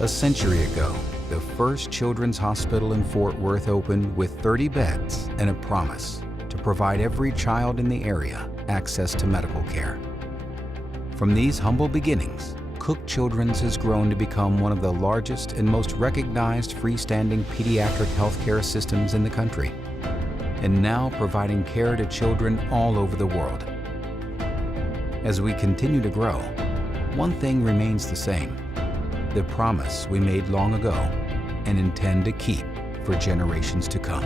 A century ago, the first children's hospital in Fort Worth opened with 30 beds and a promise to provide every child in the area access to medical care. From these humble beginnings, Cook Children's has grown to become one of the largest and most recognized freestanding pediatric healthcare systems in the country, and now providing care to children all over the world. As we continue to grow, one thing remains the same: the promise we made long ago and intend to keep for generations to come.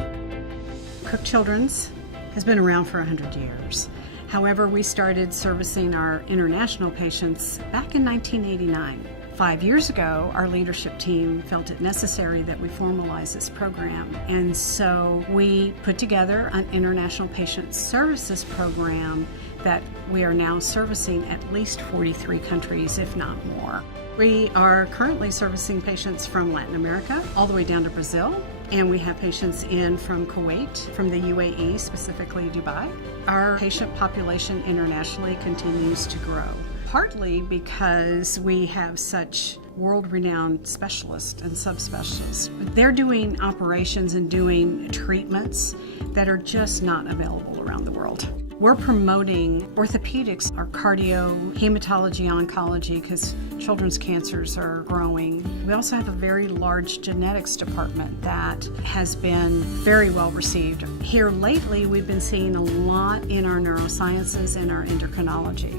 Cook Children's has been around for 100 years. However, we started servicing our international patients back in 1989. 5 years ago, our leadership team felt it necessary that we formalize this program, and so we put together an international patient services program that we are now servicing at least 43 countries, if not more. We are currently servicing patients from Latin America all the way down to Brazil, and we have patients in from Kuwait, from the UAE, specifically Dubai. Our patient population internationally continues to grow, partly because we have such world-renowned specialists and subspecialists. They're doing operations and doing treatments that are just not available around the world. We're promoting orthopedics, our cardio, hematology, oncology, because children's cancers are growing. We also have a very large genetics department that has been very well received. Here lately, we've been seeing a lot in our neurosciences and our endocrinology.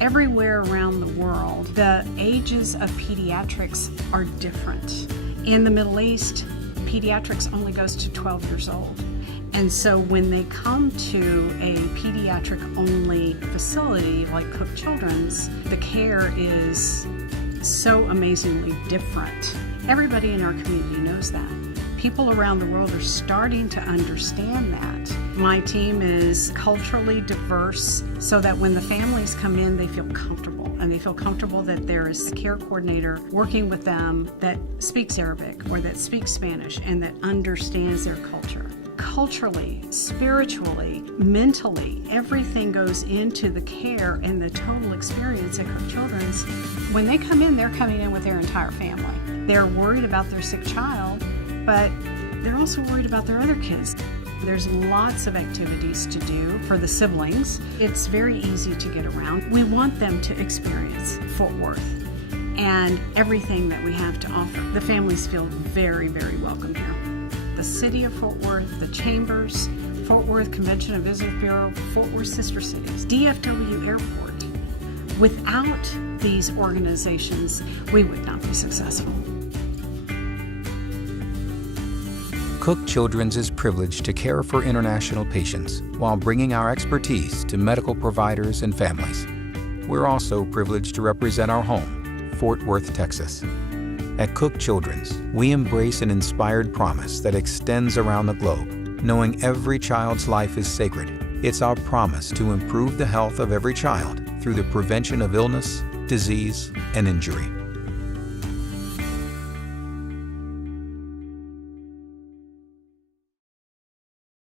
Everywhere around the world, the ages of pediatrics are different. In the Middle East, pediatrics only goes to 12 years old. And so when they come to a pediatric-only facility like Cook Children's, the care is so amazingly different. Everybody in our community knows that. People around the world are starting to understand that. My team is culturally diverse so that when the families come in, they feel comfortable. And they feel comfortable that there is a care coordinator working with them that speaks Arabic or that speaks Spanish and that understands their culture. Culturally, spiritually, mentally, everything goes into the care and the total experience at Cook Children's. When they come in, they're coming in with their entire family. They're worried about their sick child, but they're also worried about their other kids. There's lots of activities to do for the siblings. It's very easy to get around. We want them to experience Fort Worth and everything that we have to offer. The families feel very, very welcome here. The City of Fort Worth, the Chambers, Fort Worth Convention and Visitors Bureau, Fort Worth Sister Cities, DFW Airport. Without these organizations, we would not be successful. Cook Children's is privileged to care for international patients while bringing our expertise to medical providers and families. We're also privileged to represent our home, Fort Worth, Texas. At Cook Children's, we embrace an inspired promise that extends around the globe. Knowing every child's life is sacred, it's our promise to improve the health of every child through the prevention of illness, disease, and injury.